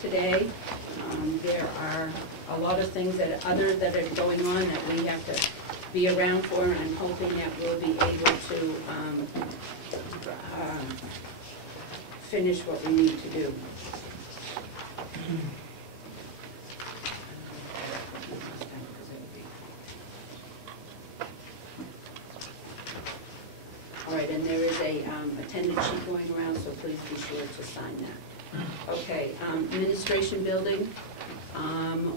today. There are a lot of things that are going on that we have to be around for, and I'm hoping that we'll be able to finish what we need to do. All right, and there is a attendance sheet going around, so please be sure to sign that. Okay, administration building.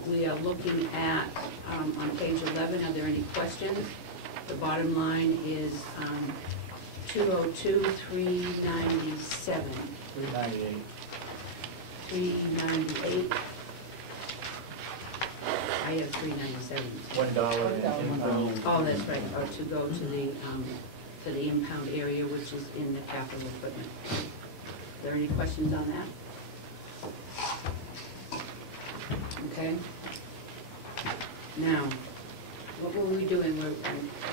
We are looking at, on page 11, are there any questions? The bottom line is 202,397. 398. 398. I have 397. $1. Oh, that's right. Or to go to the impound area, which is in the capital equipment. Are there any questions on that? Okay. Now, what were we doing when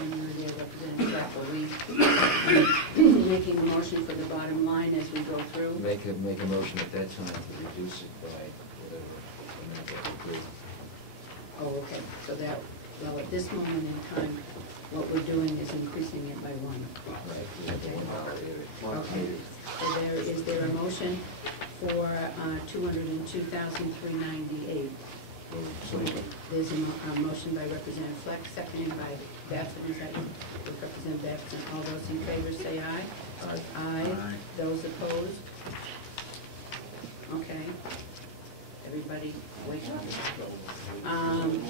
we were there representing that? Were we making a motion for the bottom line as we go through? Make a motion at that time to reduce it by whatever. Oh, okay. So that, well, at this moment in time, what we're doing is increasing it by 1. Right. We have the $1 Okay. So is there a motion for 202,398? So There's a motion by Representative Fleck, seconded by Batson. Is that Representative Batson? All those in favor say aye. Aye. Aye. Those opposed? Okay. Everybody wake up.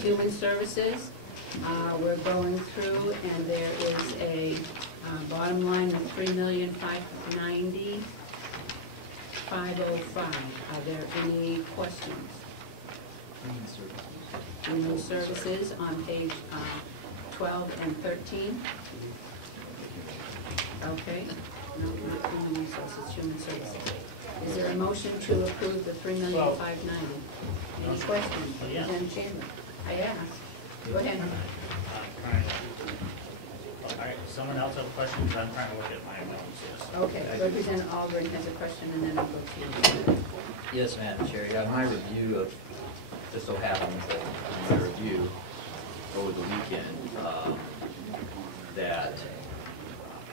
Human Services. We're going through, and there is a bottom line of $3,590,505. Are there any questions? Human Services on page 12 and 13. Okay. No, not Human Resources, Human Services. Is there a motion to approve the $3,590,000? Any questions? Representative Chandler. I asked. Go ahead. All right, someone else have questions? I'm trying to look at my notes. Yes. Okay, Representative Aldrin has a question, and then I'll go to you. Yes, Madam Chair. On my review of, just so happens that in my review over the weekend, that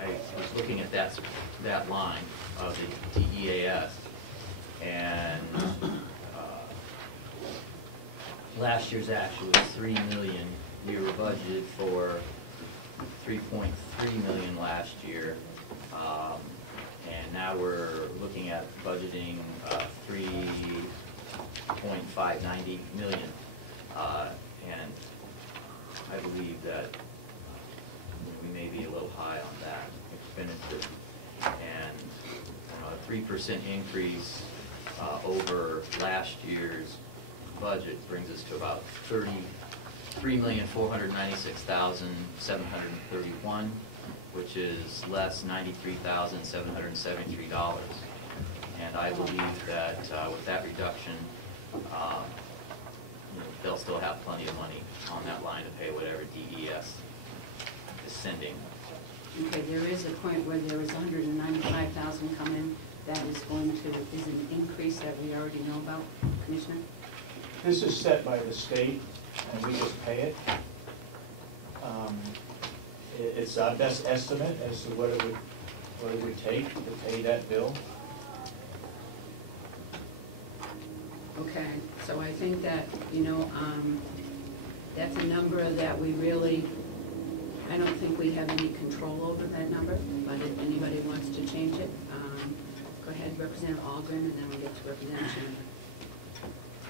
I was looking at that line of the DEAS, and last year's actual was $3 million. We were budgeted for $3.3 million last year, and now we're looking at budgeting $3.590 million, and I believe that we may be a little high on that expenditure, and a 3% increase over last year's budget brings us to about $33,496,731, which is less $93,773. And I believe that with that reduction, they'll still have plenty of money on that line to pay whatever DES is sending. Okay, there is a point where there is $195,000 coming. That is is an increase that we already know about, Commissioner? This is set by the state, and we just pay it. It's our best estimate as to what it would take to pay that bill. Okay, so I think that, that's a number that we really, I don't think we have any control over that number, but if anybody wants to change it, go ahead, Representative Aldrin, and then we'll get to Representative Chandler.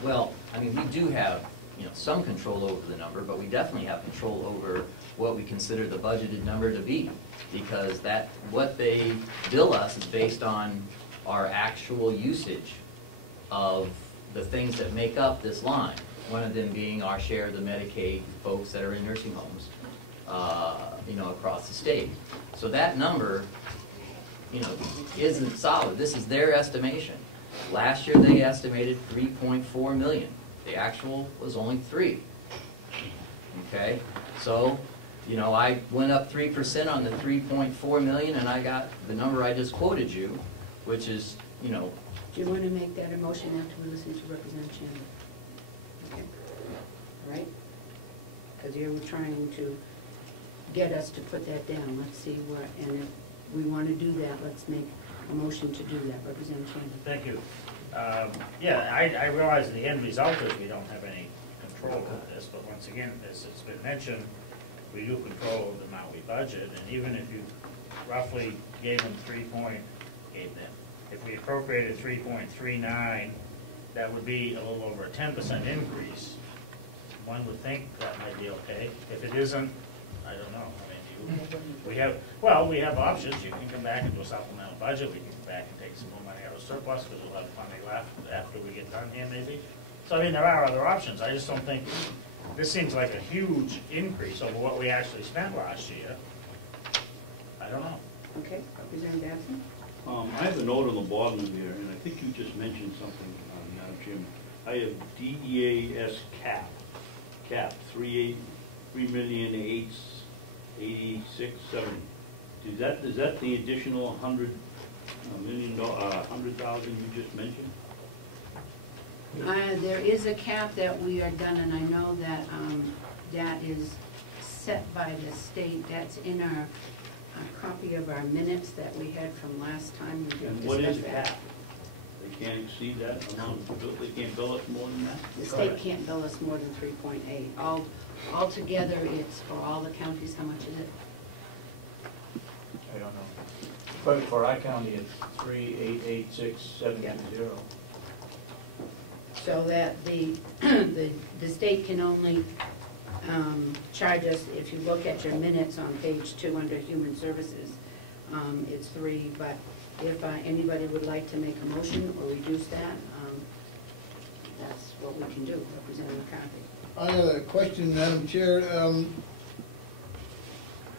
Well, I mean, we do have, some control over the number, but we definitely have control over what we consider the budgeted number to be, because what they bill us is based on our actual usage of the things that make up this line. One of them being our share of the Medicaid folks that are in nursing homes, across the state. So that number, isn't solid. This is their estimation. Last year they estimated $3.4 million. The actual was only $3. Okay, so I went up 3% on the $3.4 million, and I got the number I just quoted you, which is Do you want to make that a motion after we listen to Representative Chandler? Okay. All right? Because you were trying to get us to put that down. Let's see what, and if we want to do that, let's make a motion to do that. Representative Chandler. Thank you. Yeah, I realize the end result is we don't have any control over this, but once again, as it's been mentioned, we do control the amount we budget, and even if you roughly gave them if we appropriated 3.39, that would be a little over a 10% increase. One would think that might be okay. If it isn't, I don't know. I mean, we have options. You can come back and do a supplemental budget. We can come back and take some more money out of surplus because we'll have money left after we get done here maybe. So I mean, there are other options. I just don't think, this seems like a huge increase over what we actually spent last year. I don't know. Okay, Representative Babson? I have a note on the bottom of here, and I think you just mentioned something, Madam Chairman. I have DEAS cap, 3,886,70. Is that the additional 100,000 you just mentioned? There is a cap that we are done, and I know that that is set by the state. That's in our copy of our minutes that we had from last time. We did And what is discuss that. cap? They can't exceed that amount, they can't bill us more than that? The state can't bill us more than 3.8. Altogether, it's for all the counties. How much is it? I don't know. But for our county, it's 3,886,720. So that the state can only charge us, if you look at your minutes on page 2 under Human Services, it's 3, but if anybody would like to make a motion or reduce that, that's what we can do. Representative McCarthy. I have a question, Madam Chair.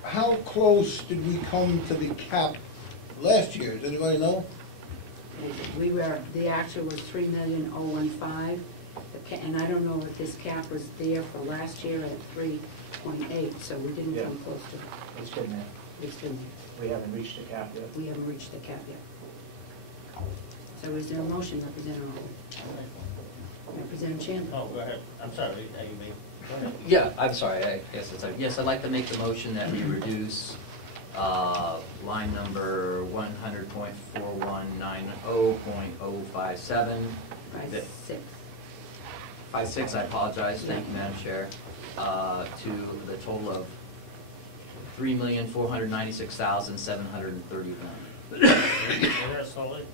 How close did we come to the cap last year? Does anybody know? The actual was 3,015,000, and I don't know if this cap was there for last year at 3.8, so we didn't come close to it. It's been there. It's been there. We haven't reached the cap yet. We haven't reached the cap yet. So is there a motion, Representative? Representative Chandler? Oh, go ahead. I'm sorry, you may, go ahead. Yeah, I'm sorry, I guess it's, yes, I'd like to make the motion that we reduce line number 100.4190.057. By 6. 56, I apologize, thank you, Madam Chair, to the total of $3,496,731. Is that solid?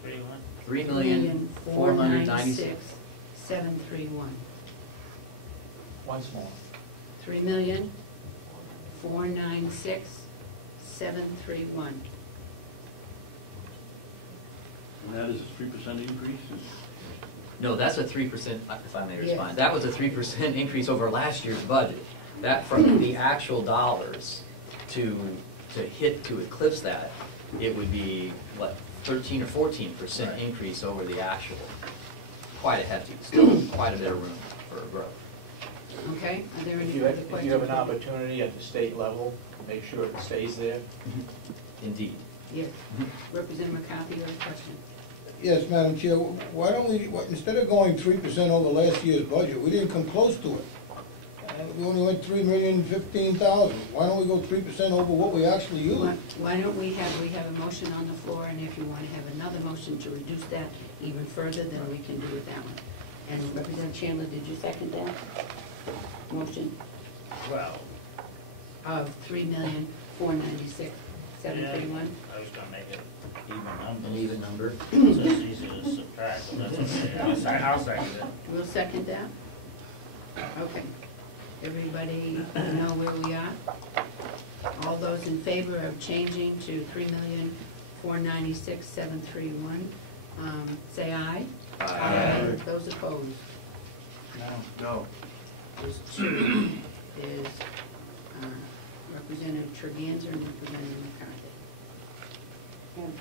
3,496,731. Once more. 3,496,731. And that is a 3% increase? No, that's a 3%, if I may respond. Yes. That was a 3% increase over last year's budget. That from the actual dollars to eclipse that, it would be, what, 13 or 14% increase over the actual. Quite a hefty, still quite a bit of room for growth. Okay, are there any If you further have questions? an opportunity at the state level, make sure it stays there. Indeed. Yes. Representative McCarthy, you have a question? Yes, Madam Chair. Why don't we, instead of going 3% over last year's budget, we didn't come close to it. We only went 3,015,000. Why don't we go 3% over what we actually used? Why don't we have a motion on the floor, and if you want to have another motion to reduce that even further, then we can do it that way. And Representative Chandler, did you second that motion Well, of 3,496,731? I was gonna make it even An numbers. even number. So it's easy to subtract, but that's okay. I'll second it. We'll second that? Okay. Everybody know where we are? All those in favor of changing to 3,496,731, say aye. Aye. Those opposed? No. There's 2. There's Representative Treganza and Representative McCarthy. And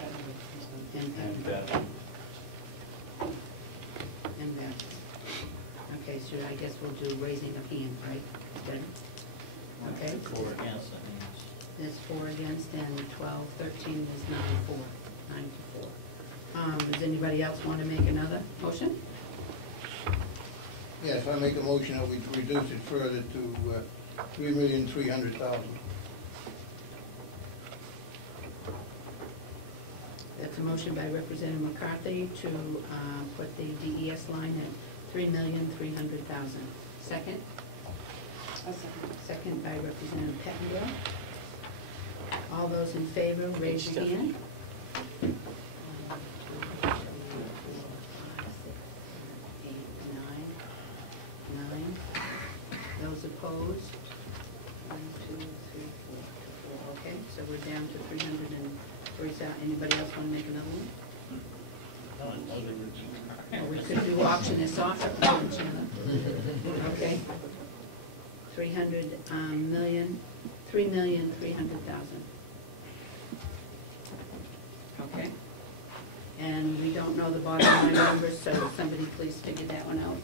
Patton. And that. Okay, so I guess we'll do raising of hand, right? Then? Okay. 4 against, that means. There's 4 against and 12, 13 is 9 to 4. Does anybody else want to make another motion? Yes, I make a motion that we reduce it further to $3,300,000. That's a motion by Representative McCarthy to put the DES line at $3,300,000. Second? Second by Representative Pettendale. All those in favor, raise your hand. 1, 2, 3, 4, 5, 6, 7, 8, 9. Those opposed? 1, 2, 3, 4. Okay, so we're down to 303,000. Anybody else want to make another one? Or we could do auction this off at the channel. Okay. 3,300,000. Okay. And we don't know the bottom line numbers, so somebody please figure that one out.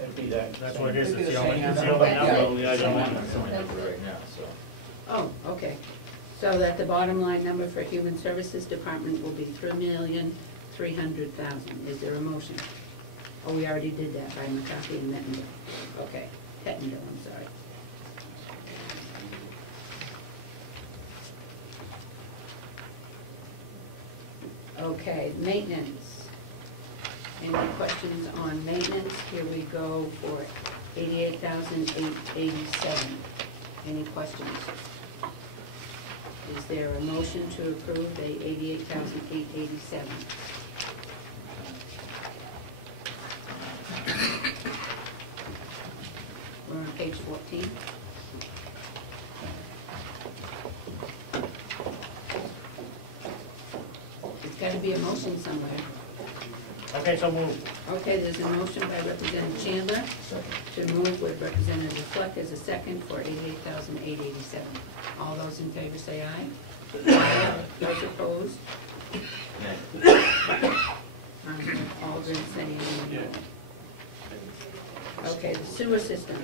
It'd be that. That's what it is, It'd be it's the the only same number. number. It's the only item on it. That's the only number right now, so. Oh, okay. So that the bottom line number for Human Services Department will be $3,300,000. Is there a motion? Oh, we already did that by McCarthy and Pettendale. Okay, Pettendale, I'm sorry. Okay, maintenance. Any questions on maintenance? Here we go for $88,887. Any questions? Is there a motion to approve the $88,887? We're on page 14. There's got to be a motion somewhere. Okay, so move. Okay, there's a motion by Representative Chandler to move with Representative Fleck as a second for $88,887. All those in favor say aye. Aye. Those opposed? Aldrin saying no. Okay, the sewer system.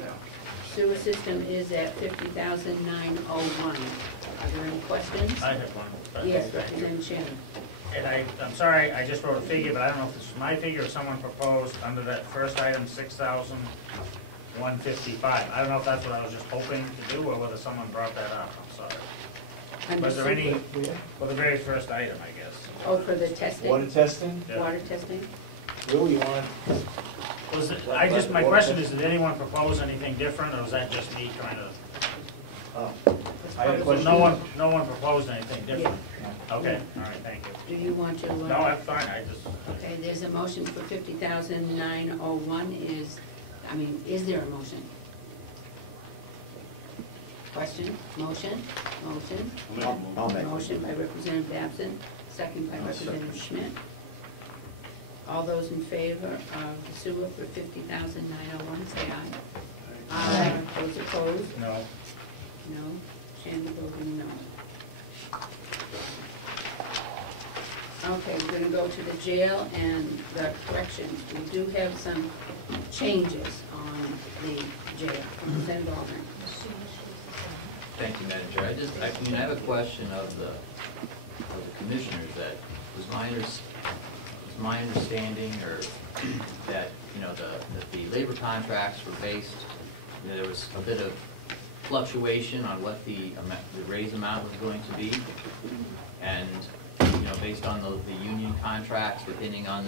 Sewer system is at $50,901. Are there any questions? I have one. Yes, Representative Chandler. And I'm sorry, I just wrote a figure, but I don't know if this is my figure or someone proposed under that first item, 6,155. I don't know if that's what I was just hoping to do, or whether someone brought that up, I'm sorry. Was there any, for the very first item, I guess? Oh, for the testing? Water testing? Yeah. Water testing? Really, you want? Was it, my question is, did anyone propose anything different, or was that just me trying to? I had a So question. no one proposed anything different? Okay, all right, thank you. Do you want to? No, I'm fine, I just, Okay, there's a motion for $50,901. Is there a motion? Question? Motion? Motion? I'll make it. Motion by Representative Babson, second by Representative Schmidt. All those in favor of the sewer for $50,901, say aye. Aye. Those opposed? no. No. Chandler voting no. Okay, we're gonna go to the jail and the corrections. We do have some changes on the jail. Representative Aldrin. Thank you, Madam Chair. I have a question of the commissioners. That was my understanding, or that, that the labor contracts were based, there was a bit of fluctuation on what the raise amount was going to be. And, based on the union contracts, depending on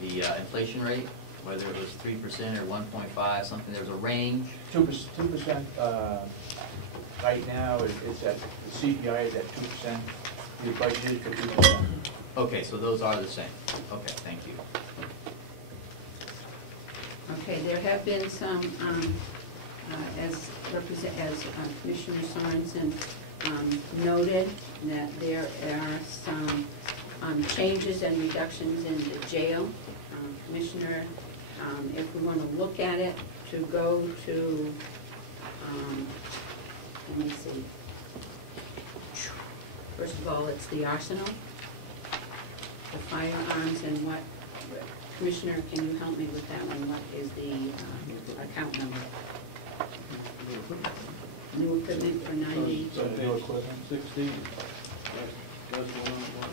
the inflation rate, whether it was 3% or 1.5, something, there was a range. 2%, right now, it's at, the CPI is at 2%, the budget is for 2%. Okay, so those are the same. Okay, thank you. Okay, there have been some, as Commissioner Sorensen noted, that there are some changes and reductions in the jail. Commissioner, if we want to look at it, to go to, let me see. First of all, it's the arsenal, the firearms, and what, Commissioner, can you help me with that one? What is the account number? New equipment for 90. New equipment. 16. That's the one.